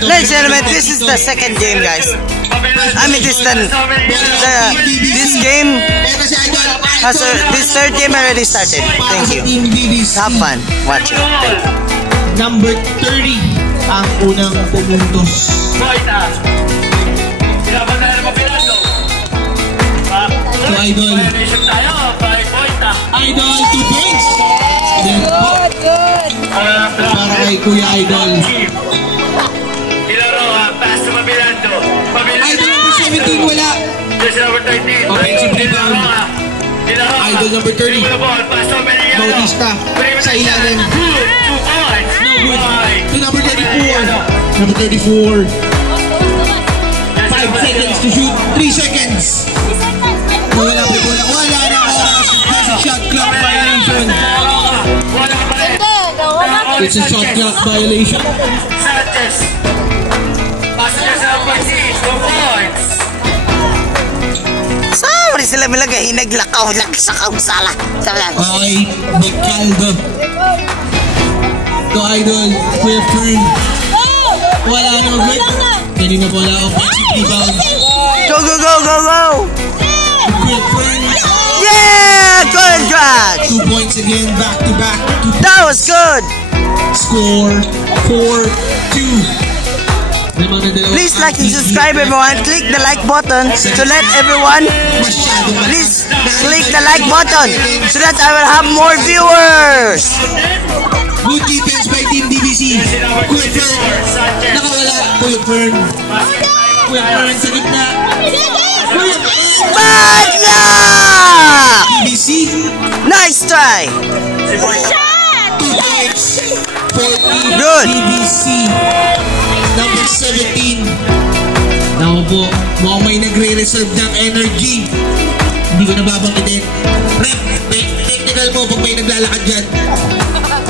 Ladies and gentlemen, this is the second game, guys. I mean, this game has this third game already started. Thank you. Have fun watching. Thank you. Number 30 ang unang pumuntos. So Idol. Idol 2 points. Good. Para kay Kuya Idol. Idol number 17 wala. Offensive rebound. Idol number 30. Bautista sa ilalim. No good. To number 34. Number 34. 5 seconds to shoot. 3 seconds. Wala na oras. That's a shot clock violation. It's a shot clock violation. Sanchez. Pasok niya sa pag-6. 2 points. Sorry sila milagay. Naglakaw lang sa kausala. Okay, Micaldo. To Idol, Kuya Fern. Wala na good. Kanina po wala offensive rebound. Go! Kuya Fern. Yeah! Congrats! 2 points again, back to back. That was good! Score 4-2. Please like and subscribe, everyone. Click the like button to let everyone. Please click the like button so that I will have more viewers. Good defense by Team DBC. Kuya Fern. Nakawala. Kuya Fern. Kuya Fern sa gitna. Bad luck! DBC. Nice try. 2 points for Good. DBC. Number 17. Naku po, mukhang may nagre-reserve ng energy. Hindi ko nababanggitin. Rep, technical mo pag may naglalakad dyan.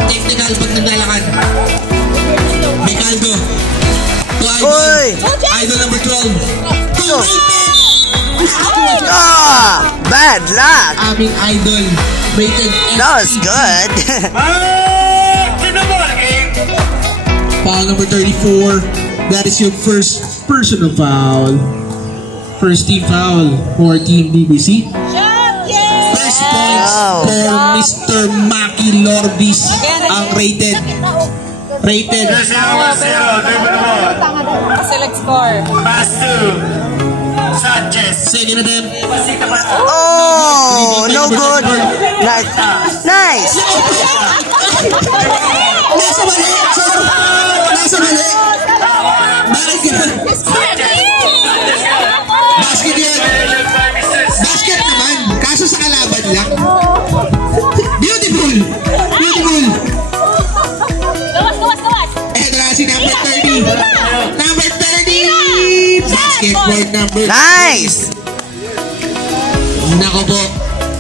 Technical pag naglalakad. Micaldo. To Idol. Oy! Idol number 12. Bad luck. Aming Idol. Rated That was good. Foul number 34. That is your first personal foul. First team foul for Team DBC. First points for Mr. Maki Lorbis. Ang rated. Rated. 0-0. Select score. Pass to Sanchez. Second attempt. Oh, no good. Nice. Nasa mali. Nasa mali. Bakit yan? Basket yan. Basket naman. Kaso sa kalaban lang. Beautiful. Beautiful. Gawas. Eto na si number 30. Number 30. Basketball number 30. Nice. Nako po.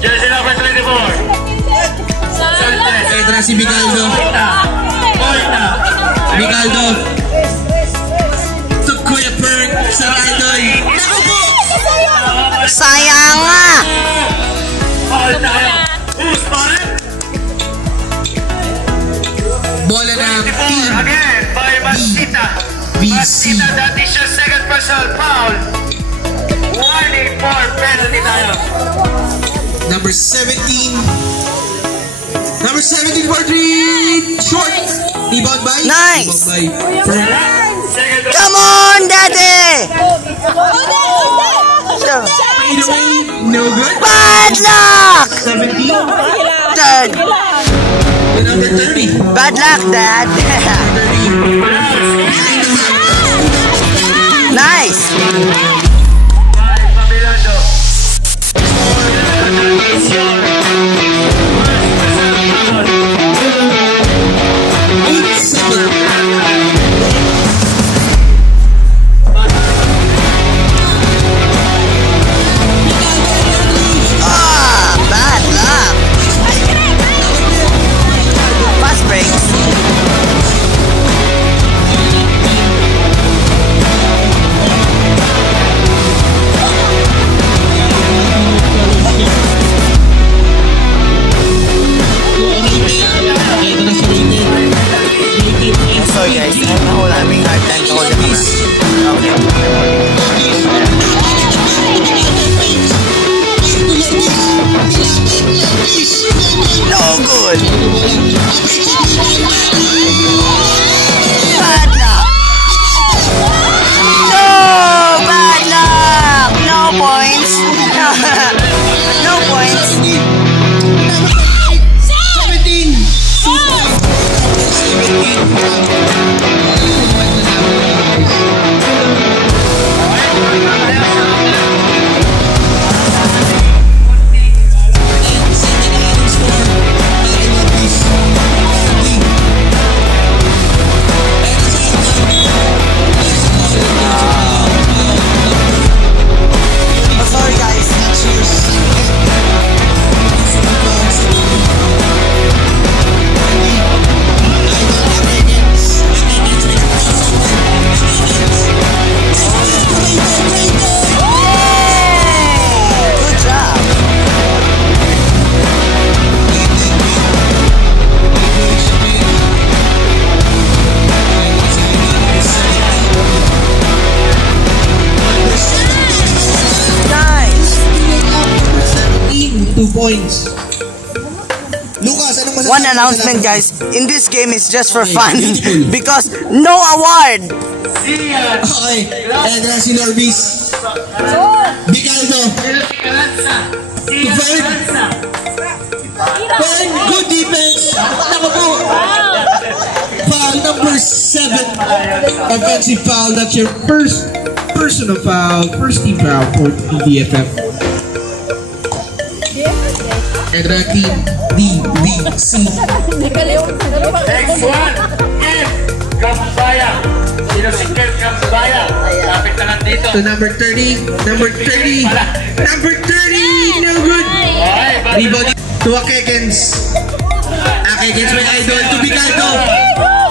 Jersey number 24. Eto na si Micaldo. Micaldo. To Kuya Fern sa Idol. Nako po. Sayang nga. Bola ng team Again by Masita. BC. Masita, that is your second personal foul. Warning for penalty tayo. Number 17. Number 17 for 3. Short. Rebound by. Nice. Rebound by Fern. Come on, Daddy. Fade away. No good. Bad luck. 17. Dad. To number 30. Bad luck, Dad. 30. Nice. Bad luck. Fast breaks. Sorry guys, I'm having a hard time to hold it. Points. Lucas, anong masasabi? One announcement, guys. In this game, it's just for fun because no award. Okay. And si Lorbis. Bicaldo. Good defense. Ako po. Foul number 7. Offensive foul. That's your first personal foul. First team foul for DBFF. And team DBC. Next one, Kev Gambaya. Sino si Kev Gambaya? Lapit na lang dito. So number 30. Number 30. Number 30. No good. Rebound to Akekens. Akekens may idol to Bicaldo.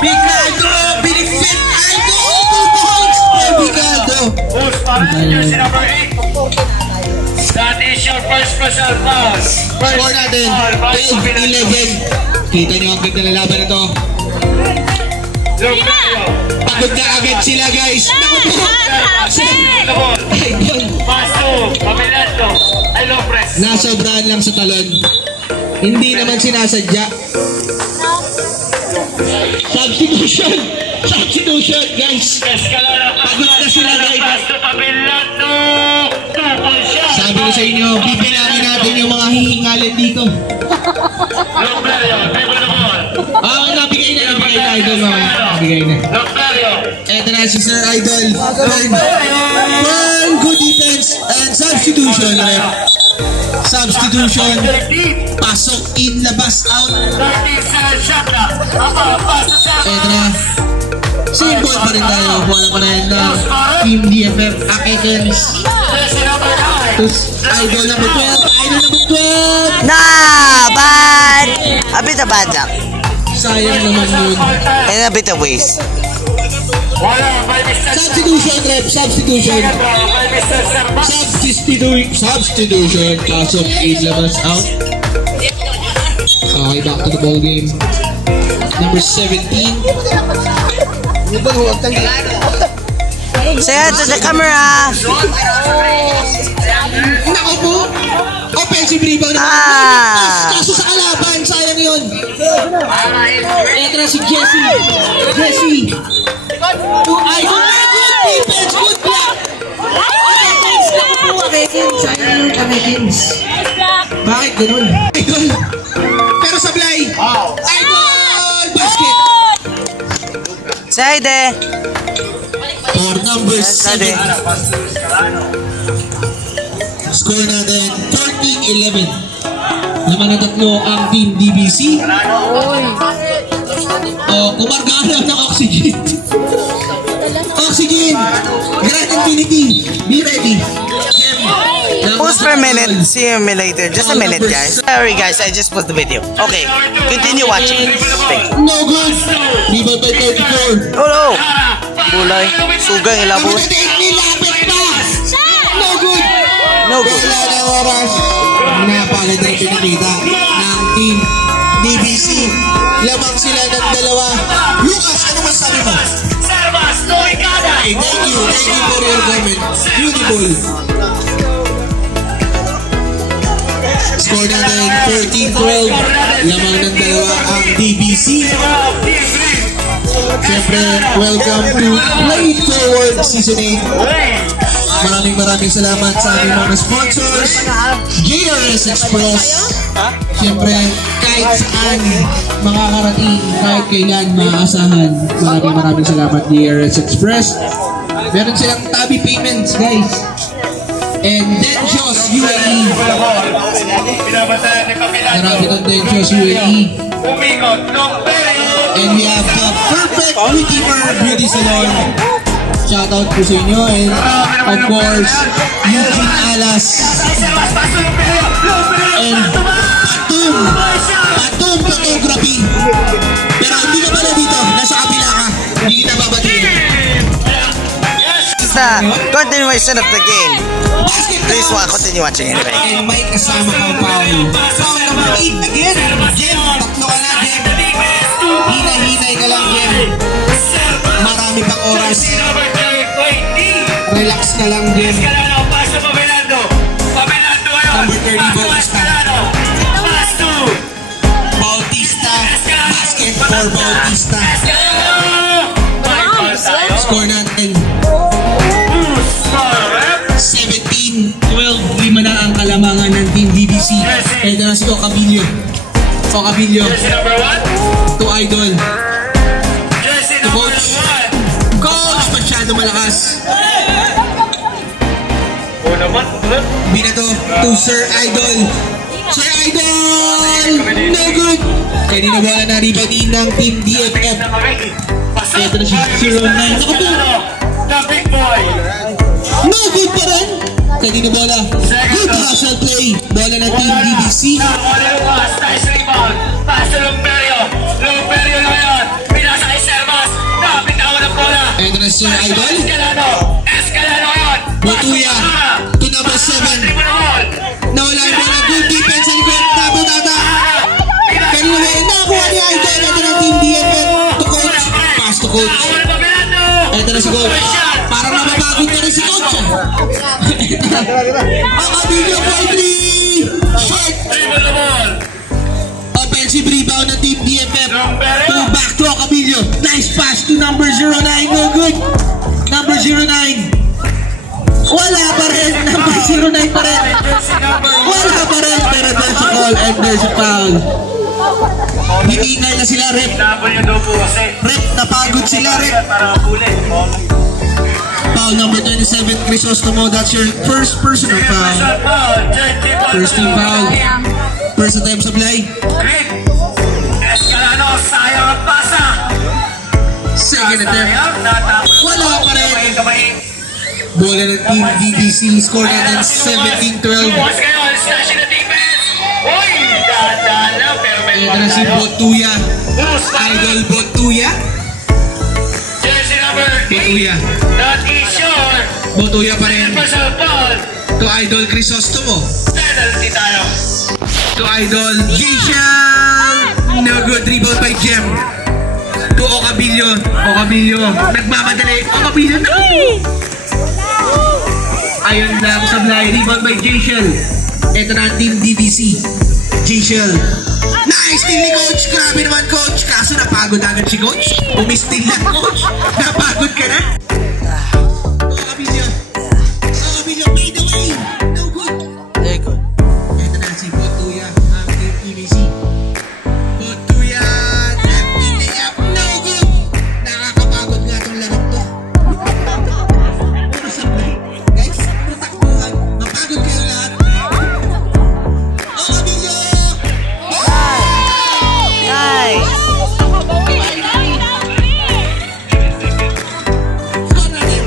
Bicaldo. Binifit idol. 2 points for Bicaldo. Who's para ninyo si number 8? That is your first special foul. Score natin, 12-11. Kita nyo ang ganda na laban na to. Pagod na agad sila, guys. Nasobrahan lang sa talon. Hindi naman sinasadya. Substitution! Substitution, guys! Pagod na sila, guys. Sabi ko sa inyo, bibilangin natin yung mga hihingalin dito. Nabigay na Idol mamaya. Nabigay na. Eto na si Sir Idol. Good defense and substitution. Substitution. Pasok in, labas out. Eto na. Same ball pa rin tayo. Wala pa rin na Team DFF Akekens. Idol number 12. Idol number 12. Nah, bad. A bit of bad luck. Sayang naman yun. And a bit of waste. Substitution, rep. Substitution. Substitution. Pasok in, labas out. Okay, back to the ball game. Number 17. Say hi to the camera. Nako po. Offensive rebound naman. Kaso sa kalaban, sayang yun. Eto na si Jesse. Jesse. Ay, good defense. Good block. Sayang yun, Akekens. Bakit ganun? Idol. Pero sablay. Idol. Basket. Say hi there. For number 7. Score natin 13-11. Naman na tatlo ang Team DBC. Kumargaan ng oxygen. Oxygen. Grand Infinity. Be ready. Pause for a minute. See you later. Just a minute, guys. Sorry, guys. I just paused the video. Okay. Continue watching. Thank you. No good. Rebound by 34. Oh, no. Bulay. Sugay. Ilabot. No good. No good. Wala na oras. Napagad na pinakita ng Team DBC. Lamang sila ng dalawa. Lucas, ano masabi mo? Thank you for your comment. Beautiful. Score natin 14-12. Lamang ng dalawa ang DBC. Siyempre, welcome to Play It Forward Season 8. Maraming salamat sa aming mga sponsors. JRS Express. Siyempre, kahit saan makakarating, kahit kailan maaasahan. Maraming salamat JRS Express. Meron silang Tabi Payments, guys. And Densios UAE. Marami ng Densios UAE. And we have the Perfect Redeemer Beauty Salon. Shoutout po sa inyo. And of course, Eugene Alas. And Patum Photography. Pero hindi na pala dito. Nasa kapila ka. Hindi kita babatiin. It's the continuation of the game. Please continue watching anyway. And may kasama kang Paul. Paul number 8 again. Jem, tatlo ka na, Jem. Hinay-hinay ka lang, Jem. Marami pang oras. Relax ka lang, Jem. Number 30, Bautista. Bautista. Basket for Bautista. Score natin 17-12. Lima na ang kalamangan ng Team DBC. Kaya na si Ocabillo. To Idol. To Coach. Coach! Masyado malakas. Binato to Sir Idol. Sir Idol! No good! Kaya dinawala na rebound ng Team DFF. Ito na si 09. Ako po! No good pa rin! Kaya dinawala. Good hustle play. Bola ng Team DBC. Ito na si Sir Idol. Botuya to number 7. Nawala yung bola. Good defense sa likod. Tata. Kanina ba yun? Nakakuha ni Idol. Ito na Team DFF. To Coach. Pass to Coach. Ito na si Coach. Parang mababagod na rin si Coach. Ocabillo by 3. Short. Offensive rebound ng Team DFF. Back to Ocabillo. Nice pass to number 09. No good. Number 09. Wala pa rin. Number 09 pa rin. Wala pa rin. Pero there's a call and there's a foul. Hiningal na sila, Rep. Rep, napagod sila, Rep. Foul number 27, Crisostomo. That's your first personal foul. First team foul. First attempt sa play. Second attempt. Wala pa rin. Bola ng Team DBC. Score natin 17-12. Ito na si Botuya. Idol Botuya. Botuya pa rin. To Idol Crisostomo. To Idol Gishan. No good. Rebound by Jem. To Ocabillo. Nagmamadali. Ocabillo. No! Ayun lang sablay. Rebound by J-Shell. Ito na Team DBC. J-Shell. Nice steal ni Coach. Grabe naman, Coach. Kaso napagod agad si Coach. Umistil lang, Coach. Napagod ka na. Ocabillo. Made the way. No good. Very good. Ito na si Botuya. Ang Team DBC. Botuya. Lefty layup. No good. Nakakapagod nga itong larong to. Puro sablay. Guys, puro takbuhan. Mapagod kayo lahat. Ocabillo. Nice. Score natin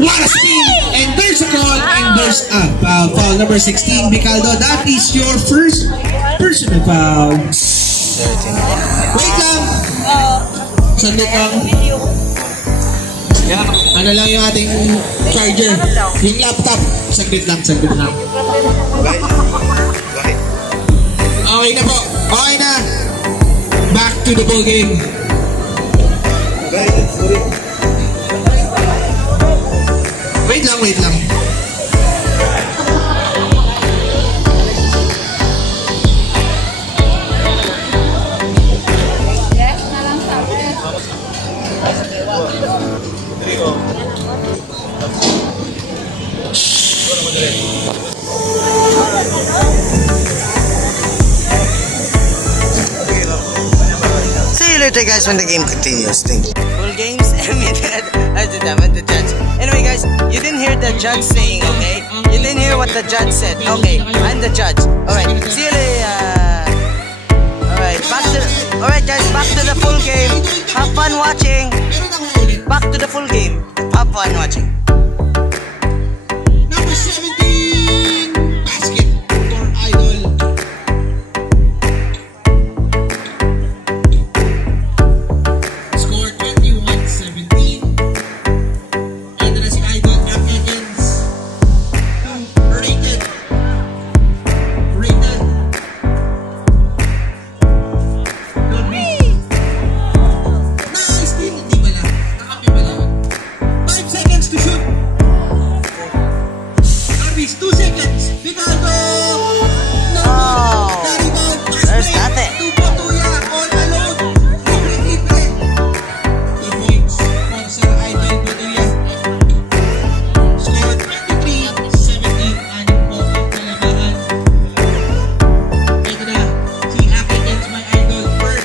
What a spin! And there's a call, and there's a foul number 16, Bicaldo. That is your first personal foul. Wait lang! Sandit lang. Ano lang yung ating charger? Yung laptop. Saglit lang, saglit lang. Okay na po. Okay na. Back to the ball game. Wait lang, wait lang. See you later, guys, when the game continues. Thank you. Full games, the judge. Anyway, guys, you didn't hear the judge saying, okay? You didn't hear what the judge said. Okay, I'm the judge. Alright, see you later. Alright, guys, back to the full game. Have fun watching. Back to the full game. Have fun watching. Number 17, basket for Idol. Score 21-17. Ito na si Idol back against Rated. Nice steal, hindi ba lang? Nakapi ba lang? 5 seconds to shoot. 2 seconds. Bicaldo! No! Oh, there's nothing. Tuya, all alone. Libre. 2 points for Sir Idol Tuya. Score 23-17. Anim po ang kalabahan. Ito na, si Aki against my idol, Bird.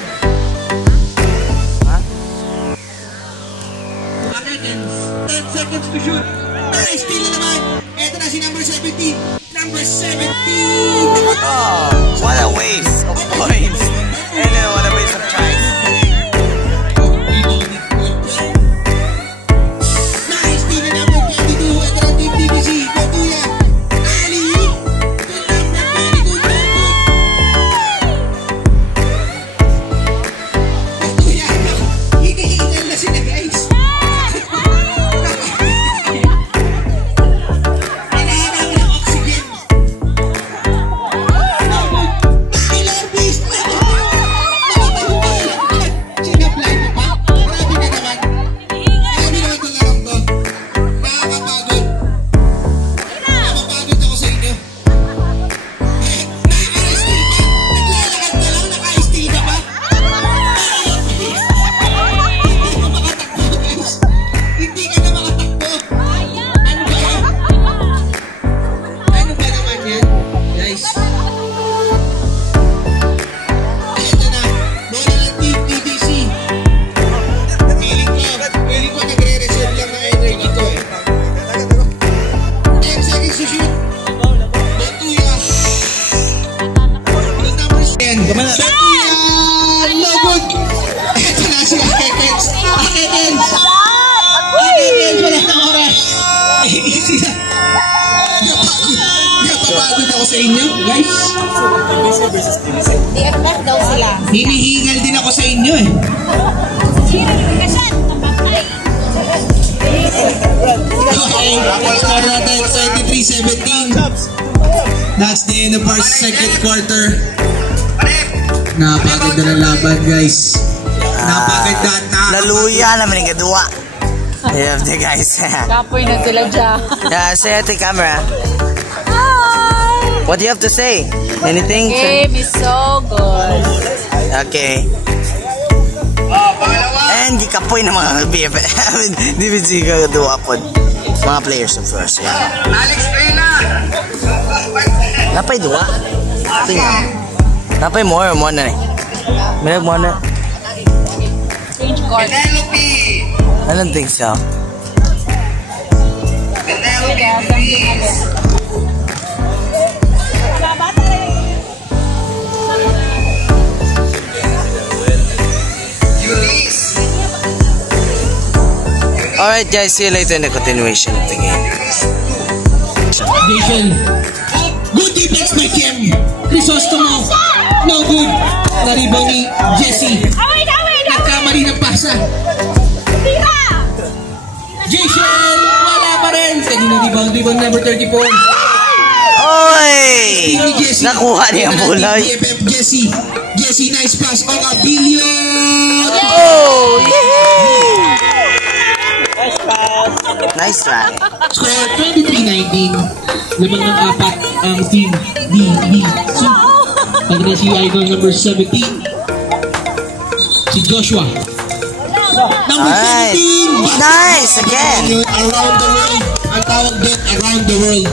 Aki against 10 seconds to shoot. Nice steal na naman. Ito na si number 17. Number 17! Oh, what a waste of points. And then what a waste of tries. Nice steal na number 22. Ito na Team TBC. Tuya. Ali. To number 22. Tuya. Hinihingal na sila, guys. Napapagod ako sa inyo, guys. DFF daw sila. Hinihingal din ako sa inyo eh. Okay, score natin 23-17. That's the end of our second quarter. Napagod na laban, guys. Napagod na. Laluya naman yung kadua. Yeah, the guys. Kapoy na sila dyan. Yeah, say at the camera. Hi! What do you have to say? Anything? Game is so good. Okay. And gikapoy na mga BFF. DBG ka kadua po. Mga players of course. Yeah. Alex Trina! Napay dua? Tingnan. Napay more na eh. May mo na. Change court. Penelope! I don't think so. Kaya something ulit. Alright guys, see you later in the continuation of the game. Jason. Good defense by Kem. Crisostomo. No good. Na-rebound ni Jesse. Nagkamali ng pasa. Jason. Wala pa rin. Kanina rebound number 34. Oy! Nakuha niya ang bulay. Jesse. Jesse, nice pass. Ocabilio. Oh! Yeah! Nice try. Score 23-19. Lamang ng apat ang team DBC. Pagkita si idol number 17. Si Joshua. Number 17. Nice again. Around the world. Ang tawag doon, around the world.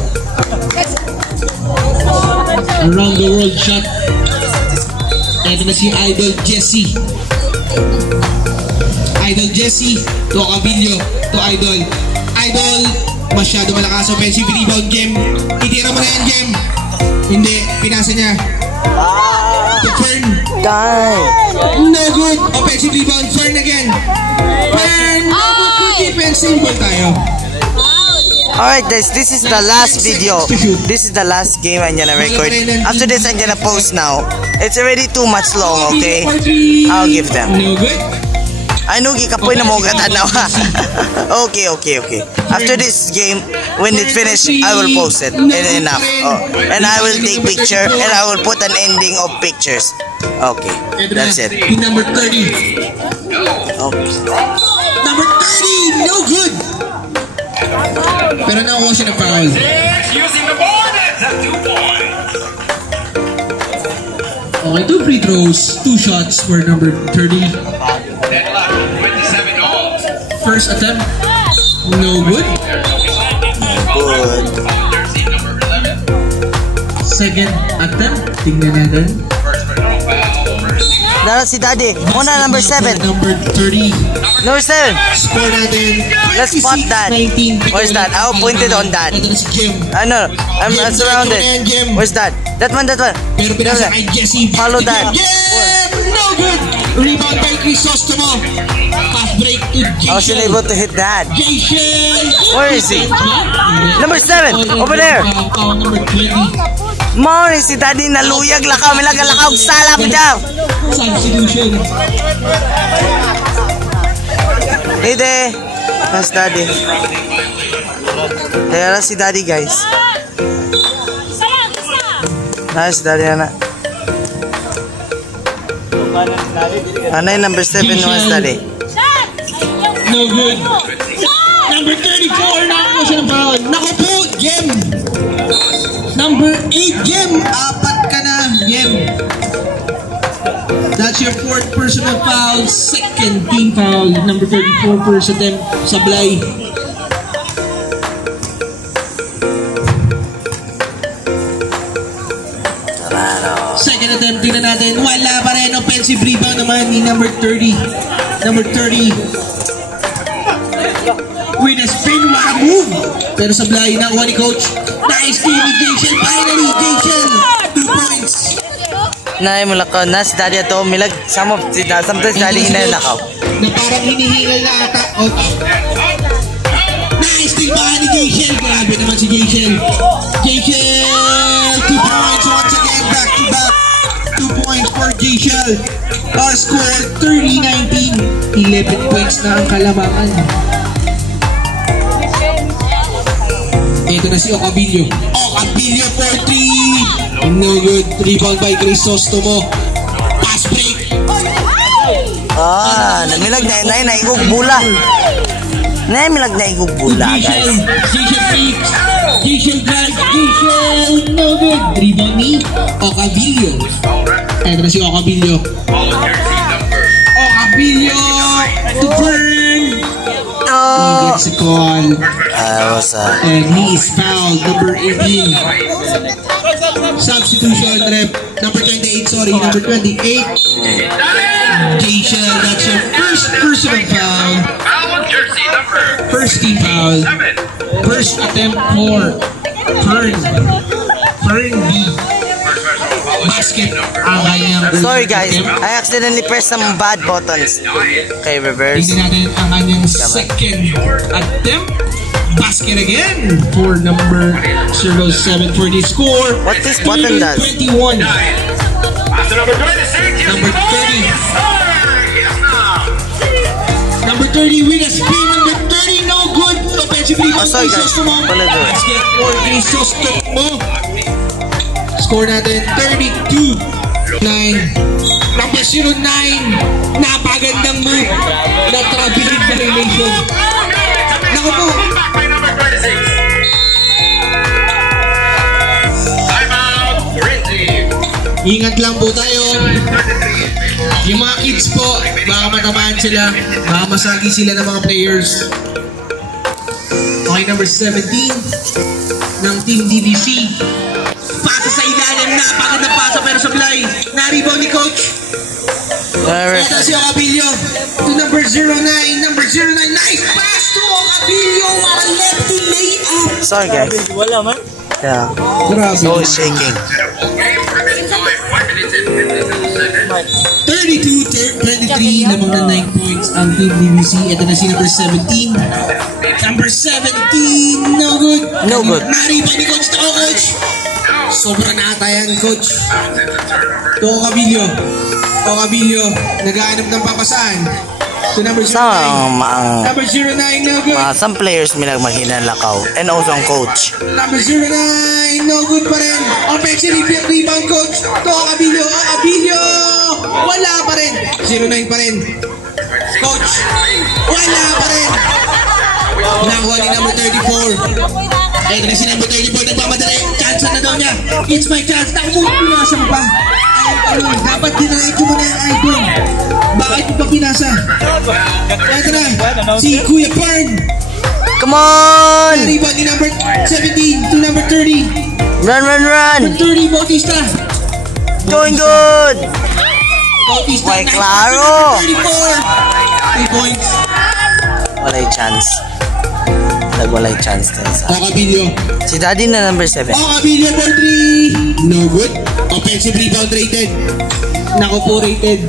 Around the world shot. Ito na si idol Jesse. Idol Jesse to Ocabilio to Idol. Idol, masyado malakas offensive rebound game. Itira mo na yan game. Hindi, pinasa niya. To Fern. No good. Offensive rebound. Fern again. Fern. No good. Good defense. Simple tayo. Alright guys, this is the last video. This is the last game I'm gonna record. After this I'm gonna post now. It's already too much long, okay? I'll give them. No good. I know gikapoy na mo gatan now. Okay. After this game, when it finish, I will post it. And enough. Oh. And I will take picture and I will put an ending of pictures. Okay, that's it. Number 30. Okay. Number 30. No good. Pero nakuha siya ng foul. Using the board, it's a 2 points. Okay, 2 free throws, 2 shots for number 30. Deadlock, 27 all. First attempt, no good. Good. Jersey number 11. Second attempt, tingnan natin. First personal foul, first team. Dara si Daddy. Muna number 7. Number 30. Number 7. Score natin. Let's spot that. 19. Where's that? I will point it on that. Ito na si Jim. Ano? I'm surrounded. Where's that? That one. Pero pinasa kay Jesse. Follow that. Yeah! No good! Rebound by Crisostomo. Pass break to Jason. I wasn't able to hit that. Jason! Where is he? Number 7. Over there. Number 20. Mo, si Daddy naluyag lakaw. Lakaw salap dyan. Substitution. Dede. That's Daddy. Kaya si Daddy guys. Nice Daddy anak. Ano yung number 7 was Daddy? No good. Number 34. Nakakuha siya ng foul. Naku po, Jem. Number 8, Jem. 4 ka na, Jem. That's your 4th personal foul. Second team foul. Number 34 first attempt. Sablay. Second attempt, tingnan natin. Wala pa rin. Offensive rebound naman ni number 30. Number 30. With a spin, what a move! Pero sablay na kuha ni coach. Nice team with Jason. Finally, Jason. 2 points. Na yung lakaw na si Daddy ato milag. Sometimes Daddy hinalakaw. Na parang hinihingal na ata. Okay. Nice team ba ni Jason. Grabe naman si Jason. Jason! 2 points once again. Back to back. 2 points for Jason. Our score 30-19. 11 points na ang kalamangan. Ito na si Ocabilio. Ocabilio for 3. No good. Rebound by Crisostomo. Pass break. Namilag na igog bula. Namilag na igog bula guys. Jason freaks. Jason drive. Jason. No good. Rebound ni Ocabilio. Ito na si Ocabilio. Ocabilio to turn. He gets a call. And he is fouled. Number 18. Substitution rep. Number 28, sorry. Number 28. Jason, that's your first personal foul. Jersey number First team foul. 7. First attempt for Fern. Fern B. First personal foul basket ang kanyang... Sorry guys, I accidentally pressed some bad buttons. Okay, reverse. Tingnan natin ang kanyang second attempt. Basket again for number 07 for the score. What this button does? 21. Number 26. Number 30. Number 30 with a spin. Number 30, no good. Offensively, Oh, sorry guys. Pala doon. basket for Crisostomo. Score natin 32-9. Number 09. Napagandang move na traveling violation. Naku po. By number 26. Timeout. Rinzi. Ingat lang po tayo. Yung mga kids po, baka matamaan sila, baka masagi sila ng mga players. Okay, number 17 ng Team DDC. Pasa sa ilalim, napagandang pasa pero sablay. Na-rebound ni Coach. Ito si Ocabilio to number 09. Number 09, nice pass to Ocabilio. Para lefty layup. Sorry guys. Yeah. Grabe. So it's shaking. 32-23, lamang na 9 points ang Team DBC. Ito na si number 17. Number 17, no good. No good. Nariba ni Coach Tao, Coach. Sobrang nakatayan, Coach. Ocabilio. Ocabilio, nag-aanap ng papasan. To number 09. Number 09, no good. Some players may nagmahinalakaw. And also ang coach. Number 09, no good pa rin. Offensive rebound, Coach. To Ocabilio. Ocabilio, wala pa rin. 09 pa rin. Coach, wala pa rin. Nakuha ni number 34. Eh, kasi number 34, nagmamadali. Chance na daw niya. It's my chance. Naku mo, pinasa mo pa. Ay, dapat dinaretso mo na yung idol. Bakit mo pa pinasa? Ito na, si Kuya Parn. Come on! Rebound ni number 17 to number 30. Run, run, run! Number 30, Bautista. Doing good! Bautista, May nice klaro! pass to number 34. 3 points. Walay chance. Walay chance tayo sa... Ocabilio. Si Daddy na number 7. Ocabilio for 3. No good. Offensive rebound rated. Naku po rated.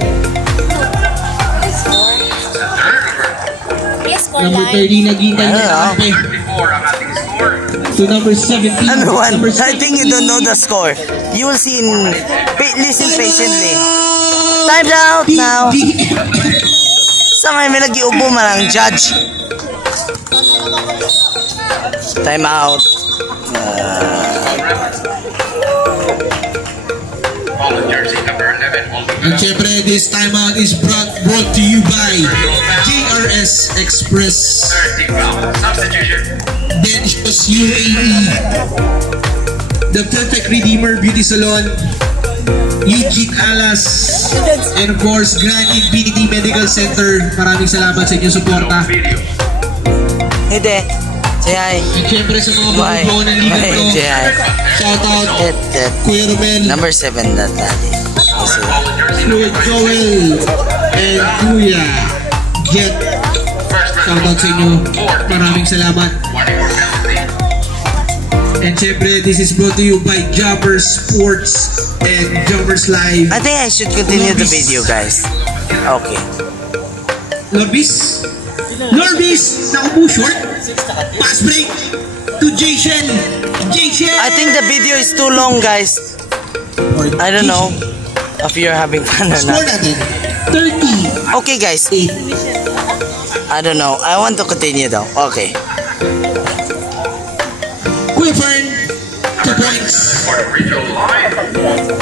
Number 30 naghintay na kape. 34 ang ating score. To number 17. Number 1. Number I think you don't know the score. You will see in... Listen patiently. Time's out now. Sa ngayon may nag-iubo man ang judge. Time out. Jersey number 11. And syempre, this time out is brought to you by JRS Express. 30 foul. Substitution. Benchos UAE. The Perfect Redeemer Beauty Salon. Eugene Alas. And of course, Grand Infinity Medical Center. Maraming salamat sa inyong suporta. Video. Hindi. Say hi. At syempre sa mga Bye. bubuo ng liga Bye. ko. Say hi. Shout out Kuya Romel, Number 7 that Daddy. Kuya Joel, and Kuya Jet. Shout out sa inyo. Maraming salamat. 24 penalty. And syempre, this is brought to you by Jobbers Sports and Jobbers Live. I think I should continue the video, guys. Okay. Lorbis. Lorbis! Naku po, short. Pass break to Jayshel. Jayshel! I think the video is too long, guys. I don't know if you're having fun or Score not. natin. 30. Okay, guys. 8. I don't know. I want to continue though. Okay. Kuya Fern, 2 points.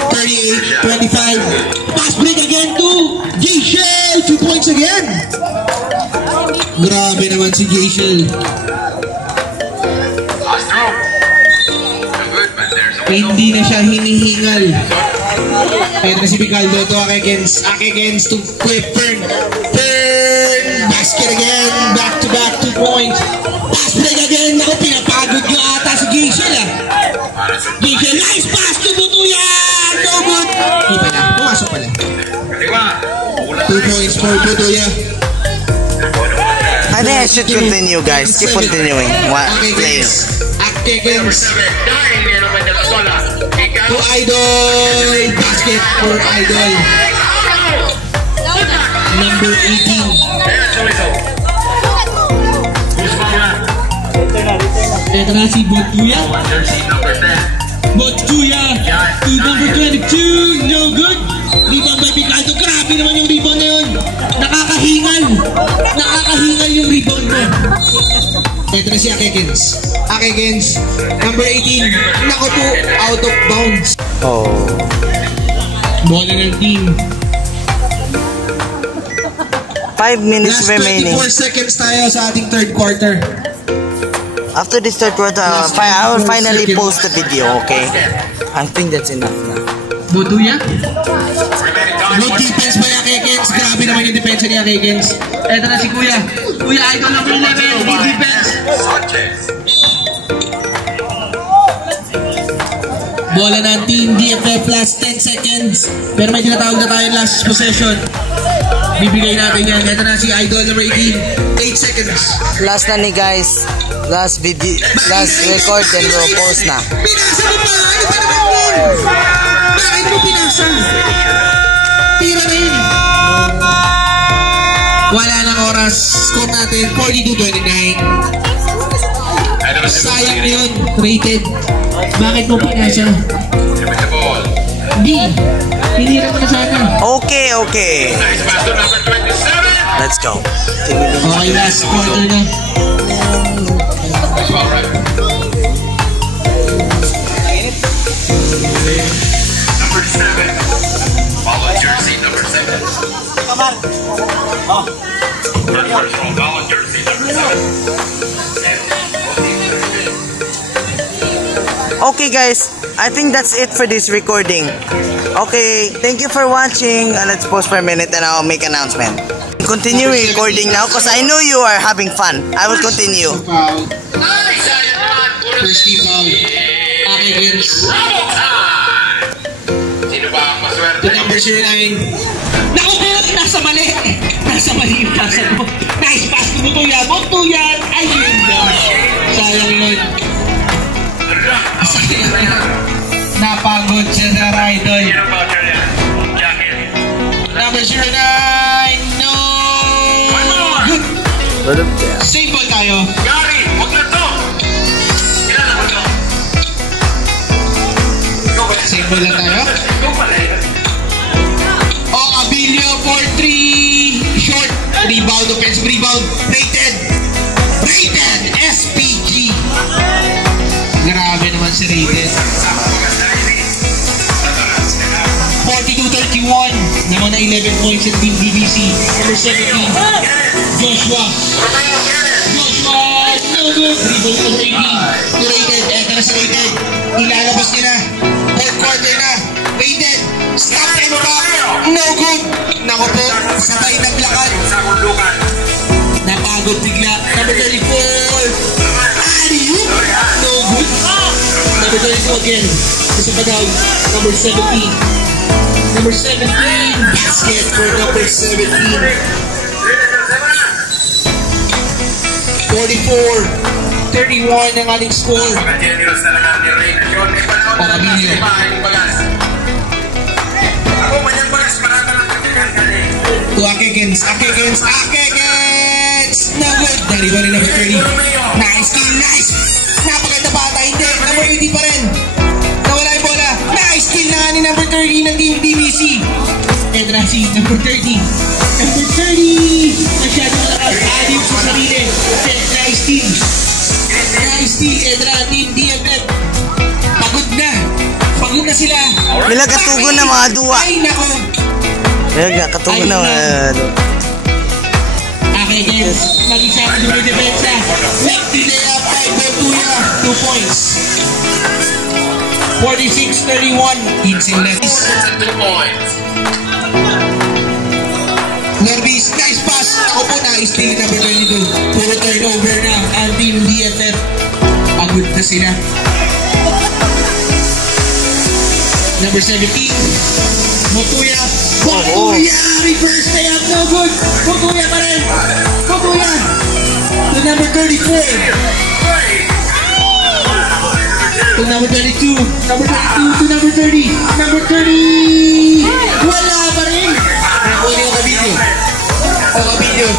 38-25. Pass break again to Jayshel. 2 points again. Grabe naman si Jayshel. Last throw. No good, but there's a Hindi na siya hinihingal. Ito na si Picaldo to against to Kuya Fern. Fern! Basket again. Back to back 2 points. Pass break again. Naku, pinapagod yung ata si Jayshel ah. Jayshel, nice pass to Butuya! No good. Hindi pa na. Pumasok pala. 2 points for Butuya. I think I should continue, guys. Keep continuing. What? Okay, Playing. guys. At number against 7. Dying in the bola. To Idol. Basket for Idol. Number 18. Ito na si Botkuya. Botkuya to number 22. No good. Rebound by Picardo. Grabe naman yung rebound na yun. Nakakahingal. Nakakahingal yung rebound mo. Ito na si Akekens. Akekens, number 18. Naku po, out of bounds. Oh. Bola ng team. 5 minutes Last remaining. 24 seconds tayo sa ating third quarter. After this third quarter, I will finally post the video, okay? I think that's enough now. Botuya? Good defense pa ni Akekens. Grabe naman yung defense ni Akekens. Eto na si Kuya. Kuya Idol number 11. Good defense. Bola ng team DFF last 10 seconds. Pero may tinatawag na tayo last possession. Bibigay natin yan. Eto na si Idol number 18. 8 seconds. Last na ni guys. Last video, last record, then we'll post na. Pinasa mo pa! Ano ba naman yun? Bakit mo pinasa? Tira na yun. Wala nang oras. Score natin 42-29. Sayang yun. Rated. Bakit mo pinasa? Hindi. Tinira mo na sana. Okay, okay. Let's go. Okay, last quarter na. Number 7. Follow jersey number 7. Follow jersey number 7. Okay guys, I think that's it for this recording. Okay, thank you for watching. Let's pause for a minute and I'll make announcement. Continue recording now because I know you are having fun. I will continue. First team foul. Akekens. Sino ba ang maswerte? To number 09. Naku po! Nasa mali! Nasa mali yung pasa mo. Nice pass to Butuya. Butuya! Ayun na! Sayang yun. Sayang yun. Napagod siya sa Idol. Sino ba yan? Jacket. Number 09. No! Good. Same ball tayo. Gary, huwag na to! Kilala mo to? Same ball lang tayo. Ikaw pala yun. Oh, Abilio for 3. Short. Rebound. Offensive rebound. Rated. Rated. SPG. Grabe naman si Rated. 42-31. Naman na 11 points in Team DBC. Number 17. Joshua. Joshua. No good. Rebound number 18. To Rated. Eto na si Rated. Ilalabas nila. Fourth quarter na. Rated. Stop and back. No good. Naku po. Sabay naglakad. Napagod bigla. Number 34. Alley-oop. No good. Number 32 again. Isa pa down. Number 17. Number 17. Basket for number 17. 44-31 ang ating score. Pangabilio. To Akekens. Akekens. Akekens. No good. Dali-dali number 30. Nice kill. Nice. Napaganda bata. Hindi. Number 80 pa rin. Nawala yung bola. Nice kill na ni number 30 ng Team DBC. Ito na si number 30. Number 30. Masyado malakas. Adios sa sarili. Nice team. Nice team. Ito na Team DFF. Pagod na. Pagod na sila. Nilagatugon na mga duwa. Ay nako. Nilagatugon na mga duwa. Akekens. Mag-isa ang dulo depensa. Lefty layup by Botuya. 2 points. 46-31. Insing left. 2 points. Nervis, nice pass. Ako po na-steal number 22. Puro turnover na ang Team DFF. Pagod na sila. Number 17. Botuya. Botuya! Reverse layup. No good. Botuya pa rin. Botuya. To number 34. to number 22. Number 22 to number 30. Number 30. Wala pa rin. Nakuli yung kabidyo. O kabidyo.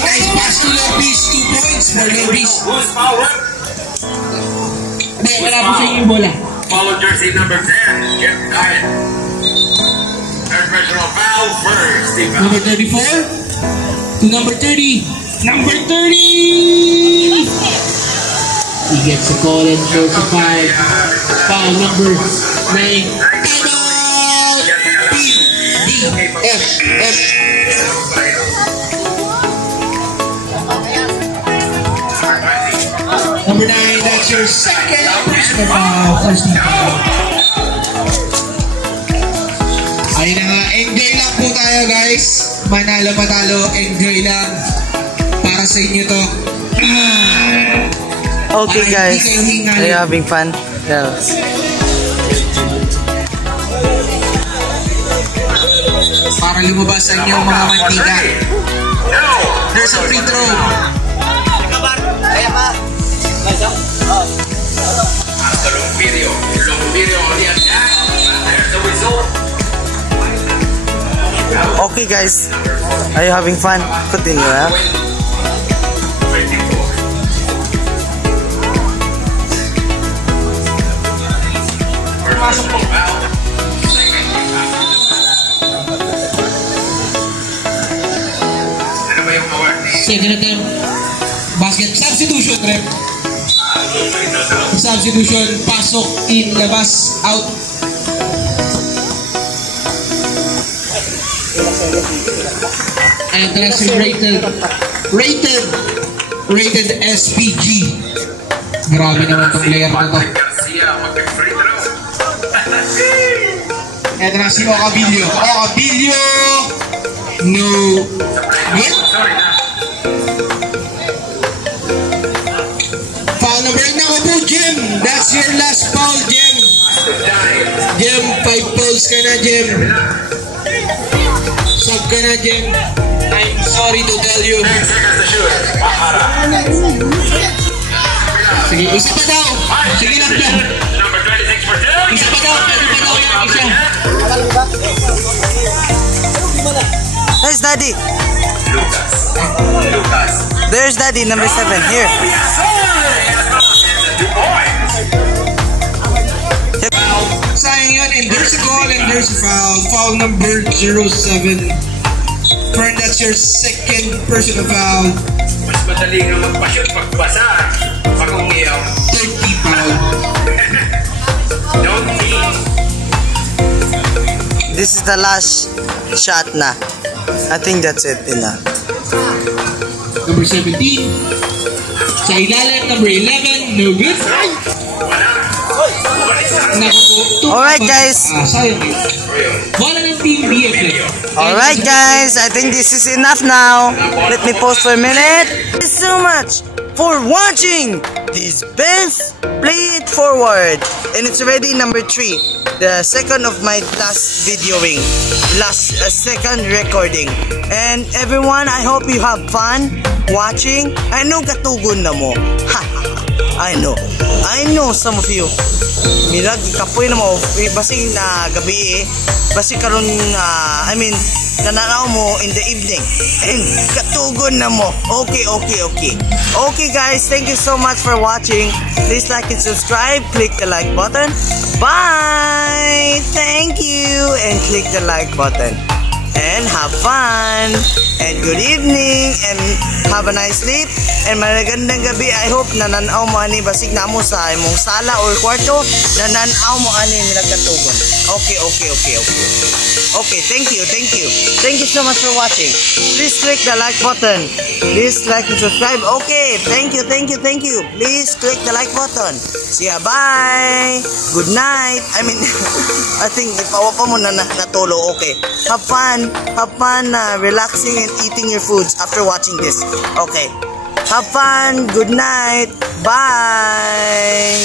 Nice pass to Lopez. 2 points for Lopez. Wala po sa inyo yung bola. Follow jersey number 10. Jeff Dyer. Third personal foul first. Number 34 to number 30. Number 30! He gets a call and goes to 5. Foul number 9. Timeout! F. Number 9, that's your second personal foul. First team foul. Ayun na nga, enjoy lang po tayo guys. Manalo matalo, enjoy lang. Para sa inyo to. Okay guys, are you having fun? Yeah. Para lumabas sa inyong mga mantika. There's a free throw. Long video on the attack. There's the result. Okay guys, are you having fun? Continue, huh? Second attempt. Basket. Substitution, rep. Substitution. Pasok. In. Labas. Out. And that's rated SPG. Grabe naman itong player na to. Ito na si Okabilio. No. Good. Foul number 8 na po, Jim. That's your last foul, Jim. Jim, 5 fouls ka na, Jim. Sub ka na, Jim. I'm sorry to tell you. Sige, isa pa daw. Sige lang daw. Isa pa daw. Isa. There's Daddy. There's Daddy, number 7. Here. Sayang yun, and there's a goal and there's a foul. Foul number 07. Friend, that's your second personal foul. Mas madali nga magpa-shoot pagbasa. Pag umiyaw. 30 foul. Don't need. This is the last shot na. I think that's it na. Number 17. Sa ilalim, number 11. No good. Alright guys. Alright guys, I think this is enough now. Let me pause for a minute. Thank you so much for watching this best Play It Forward. And it's already number 3. The second of my last videoing. Second recording. And everyone, I hope you have fun watching. I know katugon na mo. I know some of you. Milag kapoy na mo basig na gabi basig karon nananaw mo in the evening and katugon na mo. Okay guys, thank you so much for watching. Please like and subscribe, click the like button. Bye, thank you, and click the like button and have fun and good evening and have a nice sleep and magandang gabi. I hope nananaw mo ani basig na mo sa imong sala or kwarto, nananaw mo ani nagkatugon. Okay, thank you so much for watching. Please click the like button, please like and subscribe. Okay, thank you. Please click the like button. See ya, bye, good night. I think if awa pa mo na natulo. Okay, have fun relaxing and eating your foods after watching this. Okay, have fun, good night, bye.